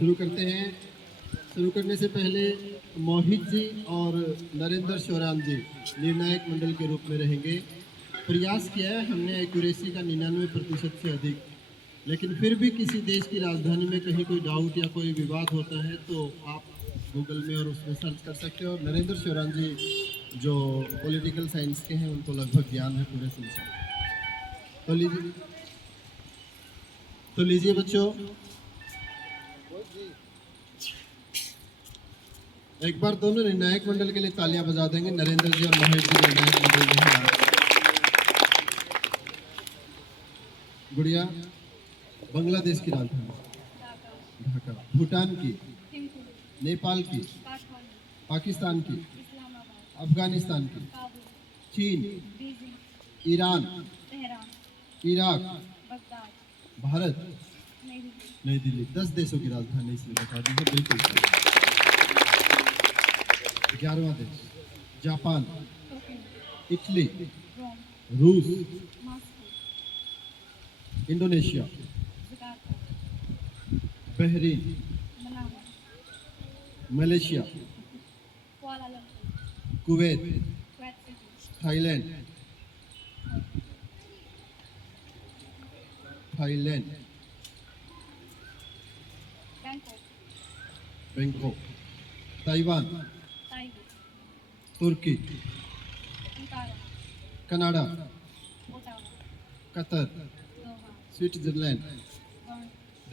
शुरू करते हैं। शुरू करने से पहले मोहित जी और नरेंद्र शौरान जी निर्णायक मंडल के रूप में रहेंगे। प्रयास किया है हमने एक्यूरेसी का 99% से अधिक, लेकिन फिर भी किसी देश की राजधानी में कहीं कोई डाउट या कोई विवाद होता है तो आप गूगल में और उसमें सर्च कर सकते हो। और नरेंद्र शौरान जी जो पॉलिटिकल साइंस के हैं, उनको लगभग ज्ञान है पूरे संसार। तो लीजिए बच्चों, एक बार दोनों निर्णायक मंडल के लिए तालियां बजा देंगे। नरेंद्र जी और मोहित जी निर्णायक मंडल में हैं। गुड़िया, बांग्लादेश की राजधानी ढाका, भूटान की, नेपाल की, पाकिस्तान की, अफगानिस्तान की, चीन, ईरान, इराक, भारत, नई दिल्ली। 10 देशों की राजधानी इसलिए बता दी है, बिल्कुल। 11वां देश जापान, इटली, रूस, Indonesia, Bahrain, Malaysia, Kuwait, Thailand, Bangkok, Taiwan, तुर्की, कनाडा, कतर, स्विट्जरलैंड,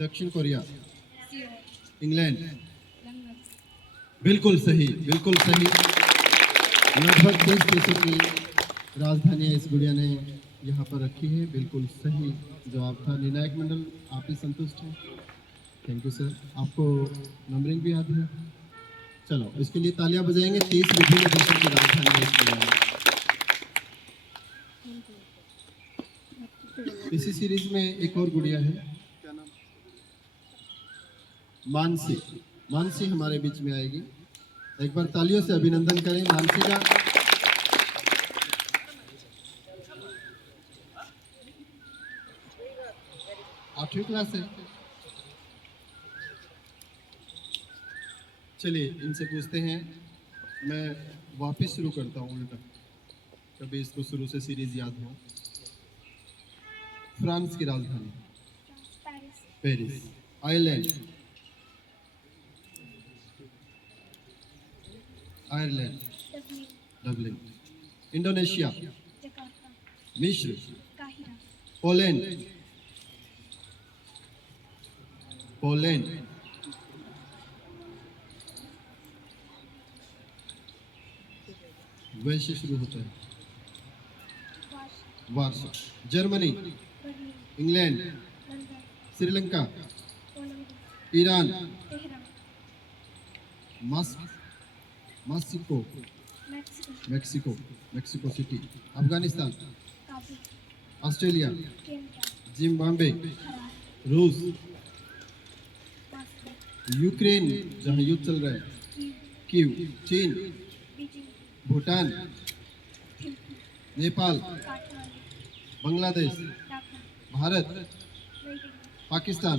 दक्षिण कोरिया, इंग्लैंड। बिल्कुल सही, बिल्कुल सही। लगभग 30 देशों की राजधानियां इस गुड़िया ने यहाँ पर रखी है। बिल्कुल सही जवाब था। निर्णायक मंडल, आप ही संतुष्ट हैं? Thank you sir. आपको नंबरिंग भी याद है? चलो, इसके लिए तालियां बजाएंगे। 30 विभिन्न देशों की राजधानी इस गुड़िया ने। इसी सीरीज में एक और गुड़िया है, क्या नाम? मानसी। मानसी हमारे बीच में आएगी। एक बार तालियों से अभिनंदन करें मानसी का। आठवीं क्लास है। चलिए इनसे पूछते हैं। मैं वापस शुरू करता हूँ उल्टा, कभी इसको शुरू से सीरीज याद हो। फ्रांस की राजधानी? Paris. Ireland? Ireland, Dublin. Indonesia? मिस्र? पोलैंड? पोलैंड। वैसे शुरू होता है। Warsaw. Germany? England? Sri Lanka? Iran? Mexico? Mexico city. Afghanistan? Australia? Zimbabwe? रूस? यूक्रेन जहां युद्ध चल रहा है, कीव। चीन? भूटान? नेपाल? बांग्लादेश? भारत? पाकिस्तान?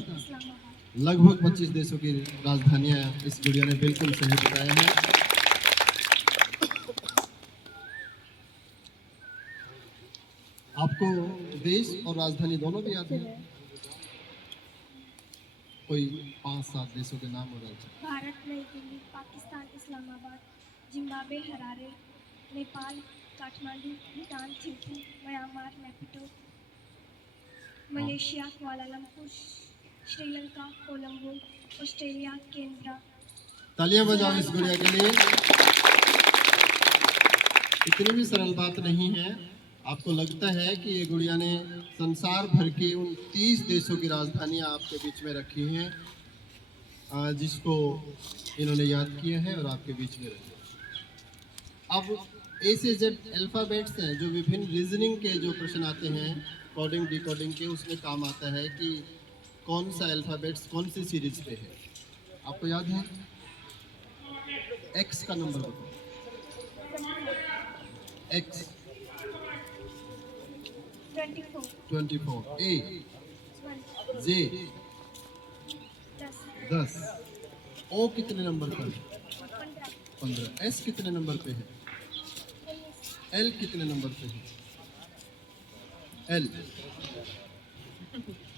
लगभग 25 देशों की राजधानियां इस गुड़िया ने बिल्कुल सही बताया है। आपको देश और राजधानी दोनों भी याद है? कोई 5-7 देशों के नाम हो रहे हैं। भारत नई Delhi, Pakistan Islamabad, Zimbabwe Harare, Nepal Kathmandu, Bhutan Thimphu, Myanmar मैपुटो, Malaysia Kuala Lumpur, Sri Lanka Colombo, Australia Canberra. तालियां बजाओ इस गुड़िया के लिए। इतनी भी सरल बात नहीं है। आपको लगता है कि ये गुड़िया ने संसार भर के उन 30 देशों की राजधानियां आपके बीच में रखी हैं, जिसको इन्होंने याद किया है और आपके बीच में रखी। अब ए से जेड अल्फ़ाबेट्स हैं जो विभिन्न रीजनिंग के जो प्रश्न आते हैं, कोडिंग डिकोडिंग के, उसमें काम आता है कि कौन सा अल्फ़ाबेट्स कौन सी सीरीज पे है। आपको याद है? एक्स का नंबर बताओ। एक्स 24, ए, जे, 10। ओ कितने नंबर पर है? 15, 15। एस कितने नंबर पे है? 19, एल कितने नंबर पे है? एल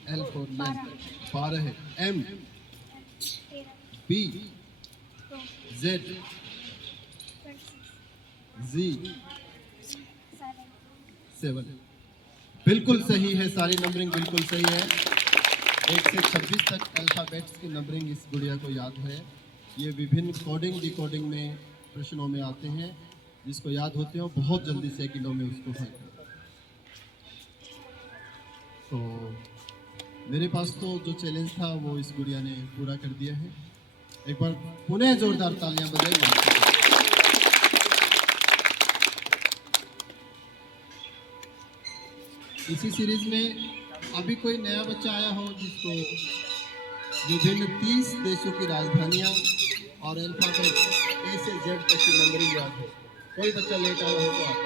एल फॉर लेंथ 12 है। एम, 13, बी, 2, जेड, 26, जी, 7, 7। बिल्कुल सही है, सारी नंबरिंग बिल्कुल सही है। 1 से 26 तक अल्फ़ाबेट्स की नंबरिंग इस गुड़िया को याद है। ये विभिन्न कोडिंग डिकोडिंग में प्रश्नों में आते हैं, जिसको याद होते हैं वो बहुत जल्दी सेकंडों में उसको हल करते हैं। तो मेरे पास तो जो चैलेंज था वो इस गुड़िया ने पूरा कर दिया है। एक बार पुनः जोरदार तालियां बजाएं। इसी सीरीज में अभी कोई नया बच्चा आया हो जिसको विभिन्न 30 देशों की राजधानियां और अल्फाबेट ए से जेड तक की नंबरिंग याद हो? कोई बच्चा लेट आया हो तो आप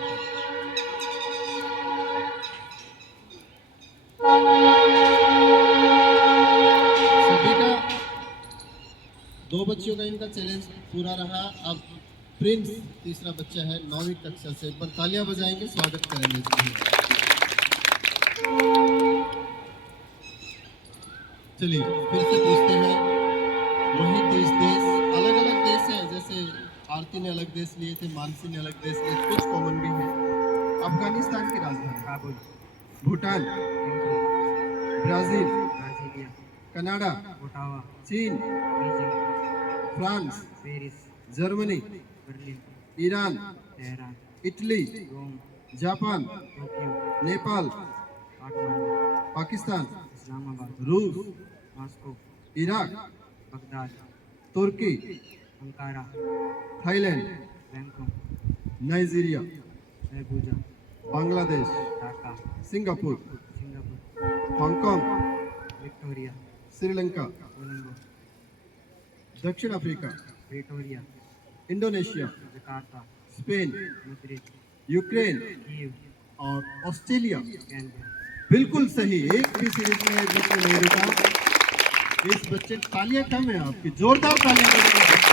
सभी का 2 बच्चियों का इनका चैलेंज पूरा रहा। अब प्रिंस तीसरा बच्चा है 9वीं कक्षा से। एक बार तालियां बजाएंगे, स्वागत करेंगे इसका। चलिए फिर से पूछते हैं, वही 30 देश, अलग अलग देश हैं, जैसे आरती ने अलग देश लिए थे, मानसी ने अलग देश लिए, कुछ कॉमन भी है। अफगानिस्तान की राजधानी Kabul, Bhutan, Thimphu, Brazil, Brasilia, Canada, Ottawa, चीन, Beijing, France, Paris, Germany, Berlin, Iran, Tehran, Italy, रोम, जापान, टोक्यो, नेपाल, काठमांडू, पाकिस्तान, इस्लामाबाद, रूस, मॉस्को, इराक, बगदाद, तुर्की, Ankara, Thailand, Bangkok, Nigeria, Abuja, Bangladesh, Dhaka, Singapore, Singapore, Hong Kong, Victoria, Sri Lanka, Colombo, दक्षिण Africa, Pretoria, Indonesia, Jakarta, Spain, Madrid, Ukraine Kyiv, और Australia. Canberra. बिल्कुल सही, एक भी series में बच्चे नहीं रुका। इस बच्चे तालियां कम है आपकी, जोरदार तालियां बजाइए।